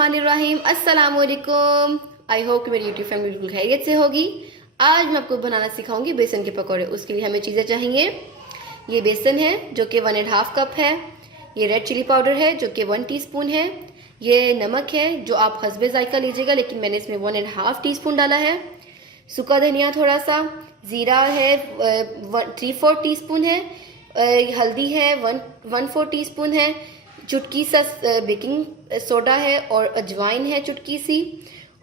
बिस्मिल्लाहिर्रहमानिर्रहीम। अस्सलाम वालेकुम। आई होप कि मेरी यूट्यूब फैमिली बिल्कुल खैरियत से होगी। आज मैं आपको बनाना सिखाऊंगी बेसन के पकौड़े। उसके लिए हमें चीज़ें चाहिए। ये बेसन है जो कि 1.5 कप है। ये रेड चिली पाउडर है जो कि 1 टीस्पून है। ये नमक है जो आप हस्बे जायका लीजिएगा, लेकिन मैंने इसमें 1.5 टीस्पून डाला है। सूखा धनिया थोड़ा सा, ज़ीरा है 3/4 टीस्पून है। हल्दी है 1/4 टीस्पून है। चुटकी सा बेकिंग सोडा है और अजवाइन है चुटकी सी।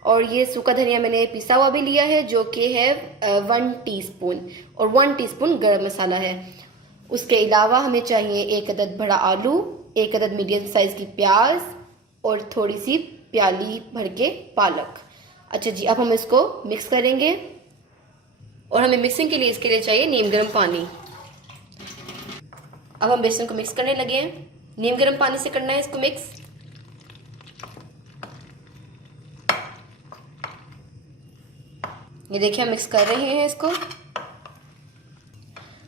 और ये सूखा धनिया मैंने पिसा हुआ भी लिया है जो कि है 1 टीस्पून, और 1 टीस्पून गरम मसाला है। उसके अलावा हमें चाहिए 1 अदद बड़ा आलू, 1 अदद मीडियम साइज़ की प्याज और थोड़ी सी प्याली भर के पालक। अच्छा जी, अब हम इसको मिक्स करेंगे और हमें मिक्सिंग के लिए इसके लिए चाहिए नीम गर्म पानी। अब हम बेसन को मिक्स करने लगे हैं। नीम गर्म पानी से करना है इसको मिक्स। ये देखिए हम मिक्स कर रहे हैं इसको।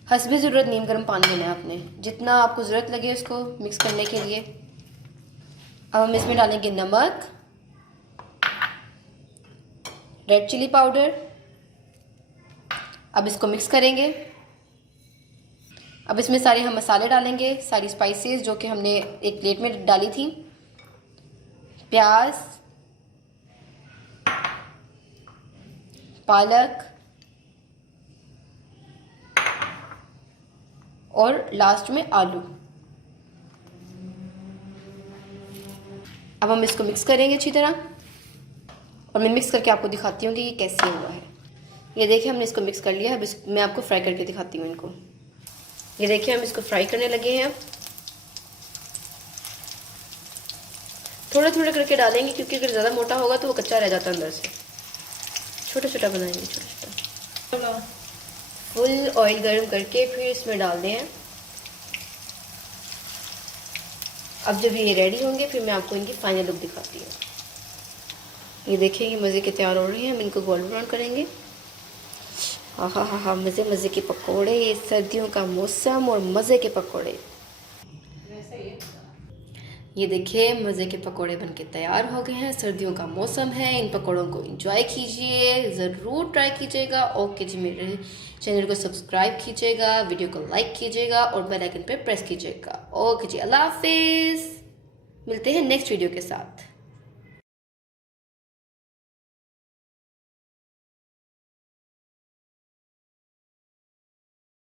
हस्बे ज़रूरत नीम गर्म पानी लेना है आपने, जितना आपको ज़रूरत लगे उसको मिक्स करने के लिए। अब हम इसमें डालेंगे नमक, रेड चिली पाउडर। अब इसको मिक्स करेंगे। अब इसमें सारे हम मसाले डालेंगे, सारी स्पाइसेस जो कि हमने एक प्लेट में डाली थी। प्याज, पालक और लास्ट में आलू। अब हम इसको मिक्स करेंगे अच्छी तरह, और मैं मिक्स करके आपको दिखाती हूँ कि ये कैसे हुआ है। ये देखिए हमने इसको मिक्स कर लिया है। अब मैं आपको फ्राई करके दिखाती हूँ इनको। ये देखिए हम इसको फ्राई करने लगे हैं। थोड़ा थोड़ा करके डालेंगे क्योंकि अगर ज़्यादा मोटा होगा तो वो कच्चा रह जाता है अंदर से। छोटा छोटा बनाएंगे, छोटा छोटा। फुल ऑयल गर्म करके फिर इसमें डाल दें। अब जब ये रेडी होंगे फिर मैं आपको इनकी फाइनल लुक दिखाती हूँ। ये देखिए ये मज़े के तैयार हो रहे हैं। हम इनको गोल्डन ब्राउन करेंगे। हाँ हाँ हाँ हाँ, मज़े मज़े के पकोड़े। ये सर्दियों का मौसम और मज़े के पकोड़े। ये देखिए मज़े के पकोड़े बनके तैयार हो गए हैं। सर्दियों का मौसम है, इन पकोड़ों को एंजॉय कीजिए, ज़रूर ट्राई कीजिएगा। ओके जी, मेरे चैनल को सब्सक्राइब कीजिएगा, वीडियो को लाइक कीजिएगा और बेल आइकन पे प्रेस कीजिएगा। ओके जी, अल्लाह हाफिज़। मिलते हैं नेक्स्ट वीडियो के साथ।